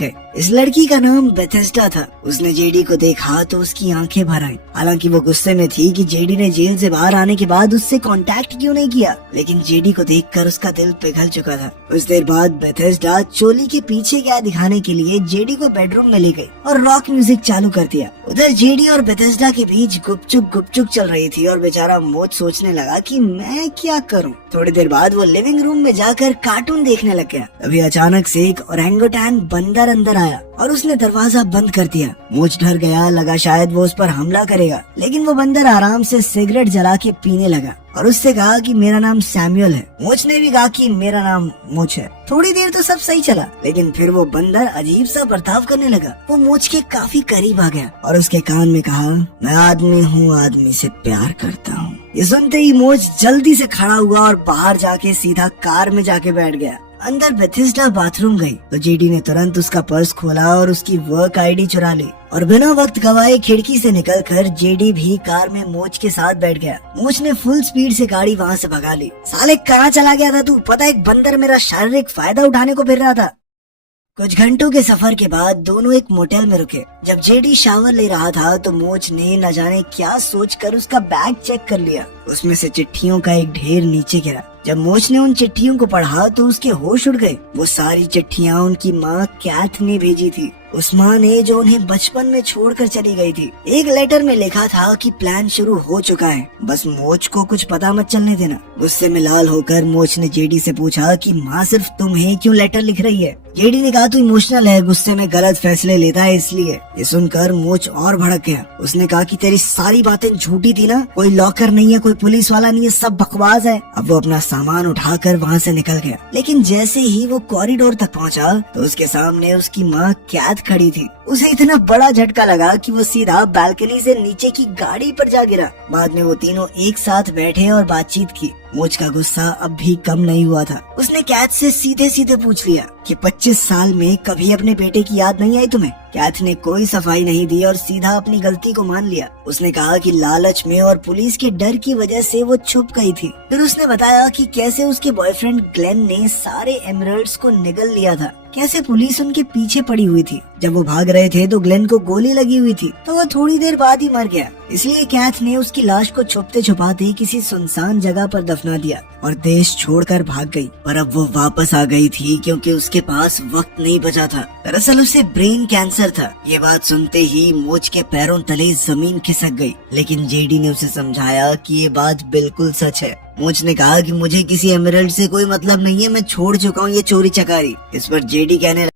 गए। इस लड़की का नाम बेथेस्डा था। उसने जेडी को देखा तो उसकी आंखें भर आई। हालांकि वो गुस्से में थी कि जेडी ने जेल से बाहर आने के बाद उससे कांटेक्ट क्यों नहीं किया, लेकिन जेडी को देखकर उसका दिल पिघल चुका था। कुछ देर बाद बेथेस्डा चोली के पीछे क्या दिखाने के लिए जेडी को बेडरूम में ले गई और रॉक म्यूजिक चालू कर दिया। उधर जेडी और बेथेस्डा के बीच गुपचुप चल रही थी और बेचारा मोच सोचने लगा कि मैं क्या करूं। थोड़ी देर बाद वो लिविंग रूम में जाकर कार्टून देखने लग गया। तभी अचानक से एक ओरेंगुटान बंदर अंदर आया और उसने दरवाजा बंद कर दिया। मोच डर गया, लगा शायद वो उस पर हमला करेगा, लेकिन वो बंदर आराम से सिगरेट जला के पीने लगा और उससे कहा कि मेरा नाम सैमुअल है। मोच ने भी कहा कि मेरा नाम मोच है। थोड़ी देर तो सब सही चला, लेकिन फिर वो बंदर अजीब सा बर्ताव करने लगा। वो मोच के काफी करीब आ गया और उसके कान में कहा, मैं आदमी हूँ, आदमी से प्यार करता हूँ। ये सुनते ही मोच जल्दी से खड़ा हुआ और बाहर जाके सीधा कार में जाके बैठ गया। अंदर बेथेस्डा बाथरूम गई तो जेडी ने तुरंत उसका पर्स खोला और उसकी वर्क आईडी चुरा ली और बिना वक्त गवाए खिड़की से निकलकर जेडी भी कार में मोच के साथ बैठ गया। मोच ने फुल स्पीड से गाड़ी वहाँ से भगा ली। साले कहाँ चला गया था तू? पता है, एक बंदर मेरा शारीरिक फायदा उठाने को फिर रहा था। कुछ घंटों के सफर के बाद दोनों एक मोटेल में रुके। जब जेडी शावर ले रहा था तो मोच ने न जाने क्या सोचकर उसका बैग चेक कर लिया। उसमें से चिट्ठियों का एक ढेर नीचे गिरा। जब मोच ने उन चिट्ठियों को पढ़ा तो उसके होश उड़ गए। वो सारी चिट्ठियाँ उनकी माँ कैथ ने भेजी थी, उस माँ ने जो उन्हें बचपन में छोड़कर चली गई थी। एक लेटर में लिखा था कि प्लान शुरू हो चुका है, बस मोच को कुछ पता मत चलने देना। गुस्से में लाल होकर मोच ने जेडी से पूछा कि माँ सिर्फ तुम्हें क्यों लेटर लिख रही है। जेडी ने कहा, तू इमोशनल है, गुस्से में गलत फैसले लेता है इसलिए। ये सुनकर मोच और भड़क गया। उसने कहा कि तेरी सारी बातें झूठी थी ना, कोई लॉकर नहीं है, कोई पुलिस वाला नहीं है, सब बकवास है। अब वो अपना सामान उठाकर वहाँ से निकल गया, लेकिन जैसे ही वो कॉरिडोर तक पहुँचा तो उसके सामने उसकी माँ कैथ खड़ी थी। उसे इतना बड़ा झटका लगा कि वो सीधा बालकनी से नीचे की गाड़ी पर जा गिरा। बाद में वो तीनों एक साथ बैठे और बातचीत की। मोच का गुस्सा अब भी कम नहीं हुआ था। उसने कैथ से सीधे सीधे पूछ लिया कि 25 साल में कभी अपने बेटे की याद नहीं आई तुम्हें? कैथ ने कोई सफाई नहीं दी और सीधा अपनी गलती को मान लिया। उसने कहा कि लालच में और पुलिस के डर की वजह से वो छुप गई थी। फिर उसने बताया कि कैसे उसके बॉयफ्रेंड ग्लेन ने सारे एमरल्ड्स को निगल लिया था, कैसे पुलिस उनके पीछे पड़ी हुई थी। जब वो भाग रहे थे तो ग्लेन को गोली लगी हुई थी, तो वो थोड़ी देर बाद ही मर गया। इसलिए कैथ ने उसकी लाश को छुपते छुपाते किसी सुनसान जगह पर दफना दिया और देश छोड़कर भाग गई। पर अब वो वापस आ गई थी क्योंकि उसके पास वक्त नहीं बचा था। दरअसल उसे ब्रेन कैंसर था। ये बात सुनते ही मोच के पैरों तले जमीन खिसक गई, लेकिन जेडी ने उसे समझाया कि ये बात बिल्कुल सच है। मोच ने कहा कि मुझे किसी एमरल्ड से कोई मतलब नहीं है, मैं छोड़ चुका हूँ ये चोरी चकारी। इस पर जेडी कहने